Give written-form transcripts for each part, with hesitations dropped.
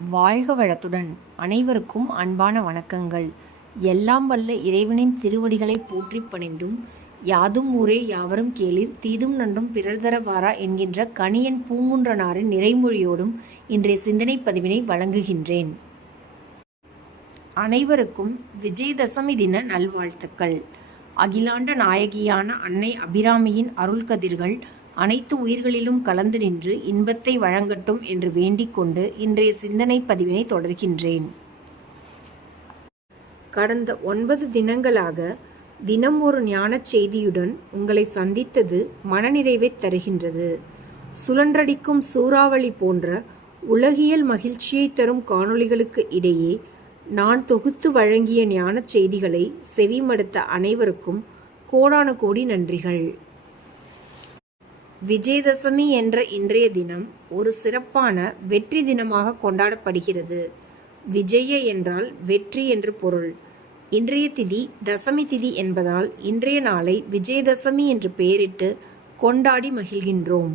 வாழ்க வளத்துடன்! அனைவருக்கும் அன்பான வணக்கங்கள். எல்லாம் வல்ல இறைவனின் திருவடிகளை போற்றிப் பணிந்தும், யாதும் ஊரே யாவரும் கேளீர் தீதும் நன்றும் பிறர் தர வாரா என்கின்ற கணியன் பூங்குன்றனாரின் நிறைமொழியோடும் இன்றைய சிந்தனை பதிவினை வழங்குகின்றேன். அனைவருக்கும் விஜயதசமி தின நல்வாழ்த்துக்கள். அகிலாண்ட நாயகியான அன்னை அபிராமியின் அருள் கதிர்கள் அனைத்து உயிர்களிலும் கலந்து நின்று இன்பத்தை வழங்கட்டும் என்று வேண்டிக் கொண்டு இன்றைய சிந்தனை பதிவினை தொடர்கின்றேன். கடந்த 9 தினங்களாக தினம் ஒரு ஞானச் செய்தியுடன் உங்களை சந்தித்தது மனநிறைவை தருகின்றது. சுழன்றடிக்கும் சூறாவளி போன்ற உலகியல் மகிழ்ச்சியை தரும் காணொளிகளுக்கு இடையே நான் தொகுத்து வழங்கிய ஞானச் செய்திகளை செவிமடுத்த அனைவருக்கும் கோடான கோடி நன்றிகள். விஜயதசமி என்ற இன்றைய தினம் ஒரு சிறப்பான வெற்றி தினமாக கொண்டாடப்படுகிறது. விஜய என்றால் வெற்றி என்று பொருள். இன்றைய திதி தசமி திதி என்பதால் இன்றைய நாளை விஜயதசமி என்று பெயரிட்டு கொண்டாடி மகிழ்கின்றோம்.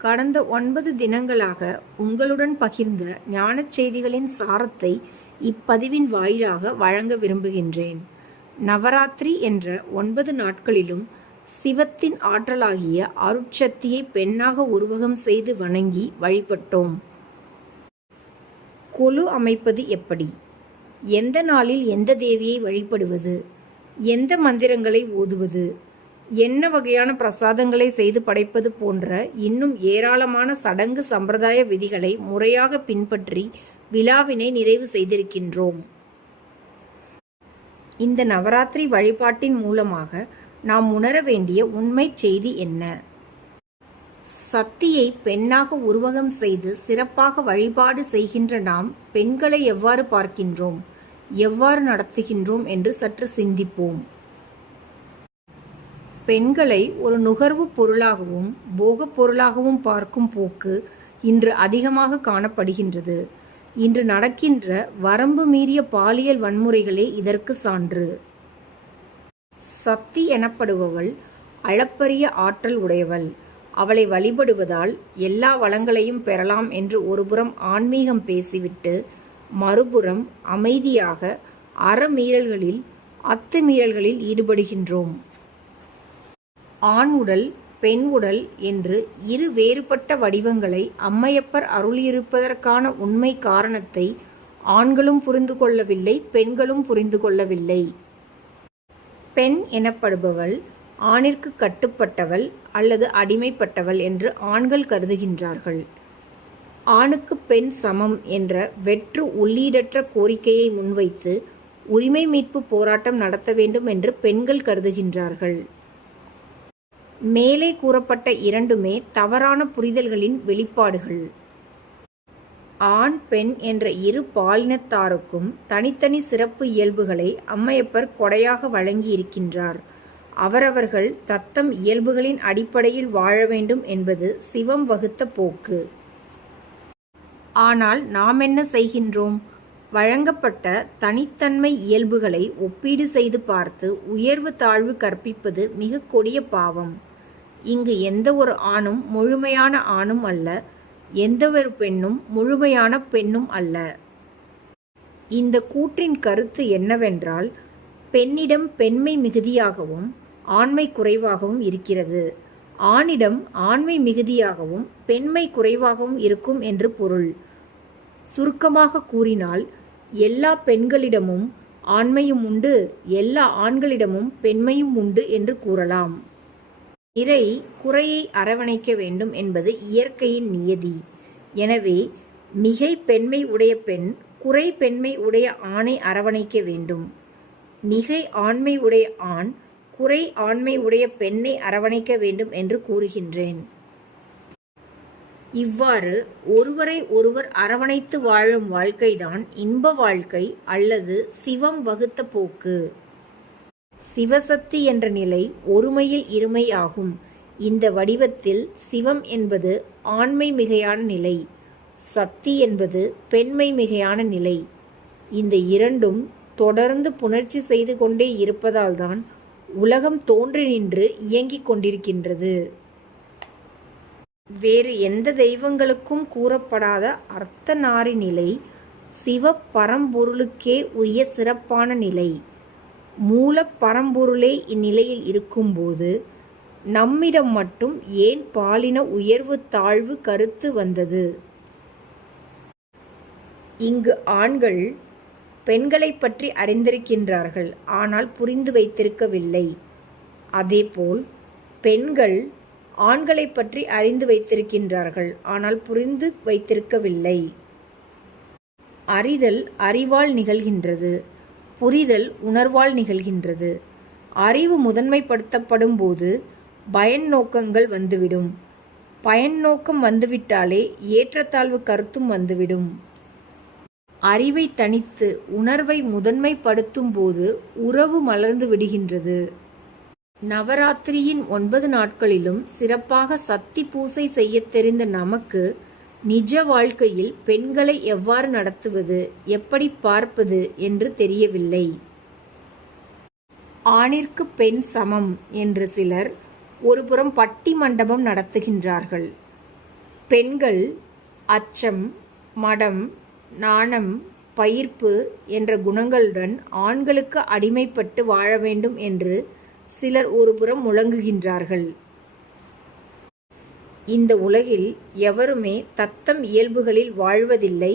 கடந்த 9 தினங்களாக உங்களுடன் பகிர்ந்த ஞானச் செய்திகளின் சாரத்தை இப்பதிவின் வாயிலாக வழங்க விரும்புகின்றேன். நவராத்திரி என்ற 9 நாட்களிலும் சிவத்தின் ஆற்றலாகிய அருட்சக்தியை பெண்ணாக உருவகம் செய்து வணங்கி வழிபட்டோம். கொலு அமைப்பது எப்படி? எந்த நாளில் எந்த தேவியை வழிபடுவது? எந்த மந்திரங்களை ஓதுவது? என்ன வகையான பிரசாதங்களை செய்து படைப்பது போன்ற இன்னும் ஏராளமான சடங்கு சம்பிரதாய விதிகளை முறையாக பின்பற்றி விழாவினை நிறைவு செய்திருக்கின்றோம். இந்த நவராத்திரி வழிபாட்டின் மூலமாக நாம் உணர வேண்டிய உண்மை செய்தி என்ன? சக்தியை பெண்ணாக உருவகம் செய்து சிறப்பாக வழிபாடு செய்கின்ற நாம் பெண்களை எவ்வாறு பார்க்கின்றோம், எவ்வாறு நடத்துகின்றோம் என்று சற்று சிந்திப்போம். பெண்களை ஒரு நுகர்வு பொருளாகவும் போகப் பொருளாகவும் பார்க்கும் போக்கு இன்று அதிகமாக காணப்படுகின்றது. இன்று நடக்கின்ற வரம்பு மீறிய பாலியல் வன்முறைகளே இதற்கு சான்று. சக்தி எனப்படுபவள் அளப்பரிய ஆற்றல் உடையவள். அவளை வழிபடுவதால் எல்லா வளங்களையும் பெறலாம் என்று ஒருபுறம் ஆன்மீகம் பேசிவிட்டு மறுபுறம் அமைதியாக அறமீறல்களில் அத்துமீறல்களில் ஈடுபடுகின்றோம். ஆண் உடல் பெண் உடல் என்று இரு வேறுபட்ட வடிவங்களை அம்மையப்பர் அருளியிருப்பதற்கான உண்மை காரணத்தை ஆண்களும் புரிந்து கொள்ளவில்லை, பெண்களும் புரிந்து கொள்ளவில்லை. பெண் எனப்படுபவள் ஆணிற்கு கட்டுப்பட்டவள் அல்லது அடிமைப்பட்டவள் என்று ஆண்கள் கருதுகின்றார்கள். ஆணுக்கு பெண் சமம் என்ற வெற்று உள்ளீடற்ற கோரிக்கையை முன்வைத்து உரிமை மீட்பு போராட்டம் நடத்த வேண்டும் என்று பெண்கள் கருதுகின்றார்கள். மேலே கூறப்பட்ட இரண்டுமே தவறான புரிதல்களின் வெளிப்பாடுகள். ஆண் பெண் என்ற இரு பாலினத்தாருக்கும் தனித்தனி சிறப்பு இயல்புகளை அம்மையப்பர் கொடையாக வழங்கி இருக்கின்றார். அவரவர்கள் தத்தம் இயல்புகளின் அடிப்படையில் வாழ வேண்டும் என்பது சிவம் வகுத்த போக்கு. ஆனால் நாம் என்ன செய்கின்றோம்? வழங்கப்பட்ட தனித்தன்மை இயல்புகளை ஒப்பீடு செய்து பார்த்து உயர்வு தாழ்வு கற்பிப்பது மிக கொடிய பாவம். இங்கு எந்த ஒரு ஆணும் முழுமையான ஆணும் அல்ல, எந்தவொரு பெண்ணும் முழுமையான பெண்ணும் அல்ல. இந்த கூற்றின் கருத்து என்னவென்றால், பெண்ணிடம் பெண்மை மிகுதியாகவும் ஆண்மை குறைவாகவும் இருக்கிறது, ஆணிடம் ஆண்மை மிகுதியாகவும் பெண்மை குறைவாகவும் இருக்கும் என்று பொருள். சுருக்கமாக கூறினால், எல்லா பெண்களிடமும் ஆண்மையும் உண்டு, எல்லா ஆண்களிடமும் பெண்மையும் உண்டு என்று கூறலாம். நிறை குறையை அரவணைக்க வேண்டும் என்பது இயற்கையின் நியதி. எனவே மிகை பெண்மை உடைய பெண் குறை பெண்மை உடைய ஆணை அரவணைக்க வேண்டும். மிகை ஆண்மை உடைய ஆண் குறை ஆண்மை உடைய பெண்ணை அரவணைக்க வேண்டும் என்று கூறுகின்றேன். இவ்வாறு ஒருவரை ஒருவர் அரவணைத்து வாழும் வாழ்க்கைதான் இன்ப வாழ்க்கை அல்லது சிவம் வகுத்த போக்கு. சிவசக்தி என்ற நிலை ஒருமையில் இருமை ஆகும். இந்த வடிவத்தில் சிவம் என்பது ஆண்மை மிகையான நிலை, சக்தி என்பது பெண்மை மிகையான நிலை. இந்த இரண்டும் தொடர்ந்து புணர்ச்சி செய்து கொண்டே இருப்பதால்தான் உலகம் தோன்றி நின்று இயங்கிக் கொண்டிருக்கின்றது. வேறு எந்த தெய்வங்களுக்கும் கூறப்படாத அர்த்தநாரி நிலை சிவ பரம்பொருளுக்கே உரிய சிறப்பான நிலை. மூல பரம்பொருளே இந்நிலையில் இருக்கும்போது நம்மிடம் மட்டும் ஏன் பாலின உயர்வு தாழ்வு கருத்து வந்தது? இங்கு ஆண்கள் பெண்களைப் பற்றி அறிந்திருக்கின்றார்கள், ஆனால் புரிந்து வைத்திருக்கவில்லை. அதேபோல் பெண்கள் ஆண்களைப் பற்றி அறிந்து வைத்திருக்கின்றார்கள், ஆனால் புரிந்து வைத்திருக்கவில்லை. அறிதல் அறிவால் நிகழ்கின்றது, புரிதல் உணர்வால் நிகழ்கின்றது. அறிவு முதன்மைப்படுத்தப்படும் போது பயன் நோக்கங்கள் வந்துவிடும். பயன் நோக்கம் வந்துவிட்டாலே ஏற்றத்தாழ்வு கருத்தும் வந்துவிடும். அறிவை தனித்து உணர்வை முதன்மைப்படுத்தும் போது உறவு மலர்ந்து விடுகின்றது. நவராத்திரியின் 9 நாட்களிலும் சிறப்பாக சக்தி பூசை செய்ய தெரிந்த நமக்கு நிஜ வாழ்க்கையில் பெண்களை எவ்வாறு நடத்துவது, எப்படி பார்ப்பது என்று தெரியவில்லை. ஆணிற்கு பெண் சமம் என்று சிலர் ஒருபுறம் பட்டி மண்டபம் நடத்துகின்றார்கள். பெண்கள் அச்சம், மடம், நாணம், பயிர்ப்பு என்ற குணங்களுடன் ஆண்களுக்கு அடிமைப்பட்டு வாழ வேண்டும் என்று சிலர் ஒருபுறம் முழங்குகின்றார்கள். இந்த உலகில் எவருமே தத்தம் இயல்புகளில் வாழ்வதில்லை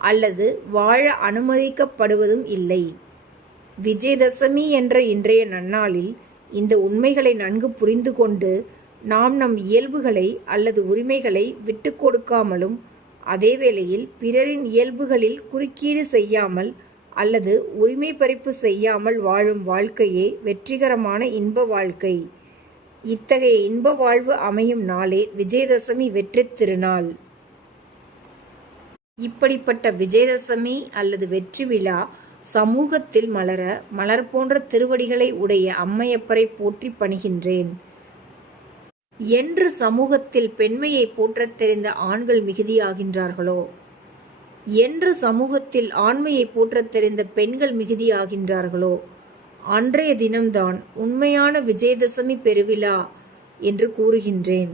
அல்லது வாழ அனுமதிக்கப்படுவதும் இல்லை. விஜயதசமி என்ற இன்றைய நன்னாளில் இந்த உண்மைகளை நன்கு புரிந்து கொண்டு நாம் நம் இயல்புகளை அல்லது உரிமைகளை விட்டு கொடுக்காமலும் அதே வேளையில் பிறரின் இயல்புகளில் குறுக்கீடு செய்யாமல் அல்லது உரிமை பறிப்பு செய்யாமல் வாழும் வாழ்க்கையே வெற்றிகரமான இன்ப வாழ்க்கை. இத்தகைய இன்ப வாழ்வு அமையும் நாளே விஜயதசமி வெற்றி திருநாள். இப்படிப்பட்ட விஜயதசமி அல்லது வெற்றி விழா சமூகத்தில் மலர மலர் போன்ற திருவடிகளை உடைய அம்மையப்பரை போற்றி பணிகின்றேன். என்று சமூகத்தில் பெண்மையை போற்றத் தெரிந்த ஆண்கள் மிகுதியாகின்றார்களோ, என்று சமூகத்தில் ஆண்மையை போற்றத் தெரிந்த பெண்கள் மிகுதியாகின்றார்களோ, அன்றைய தினம்தான் உண்மையான விஜயதசமி பெருவிழா என்று கூறுகின்றேன்.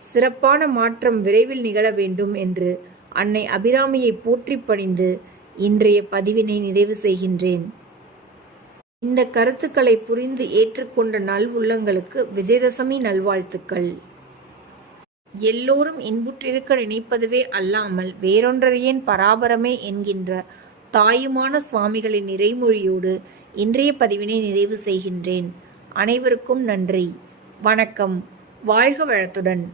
சிறப்பான மாற்றம் விரைவில் நிகழ வேண்டும் என்று அன்னை அபிராமியை போற்றி பணிந்து இன்றைய பதிவினை நிறைவு செய்கின்றேன். இந்த கருத்துக்களை புரிந்து ஏற்றுக்கொண்ட நல் உள்ளங்களுக்கு விஜயதசமி நல்வாழ்த்துக்கள். எல்லோரும் இன்புற்றிருக்க நினைப்பதுவே அல்லாமல் வேறொன்றறியேன் பராபரமே என்கின்ற தாயுமான சுவாமிகளின் நிறைமொழியோடு இன்றைய பதிவினை நிறைவு செய்கின்றேன். அனைவருக்கும் நன்றி. வணக்கம். வாழ்க வளத்துடன்.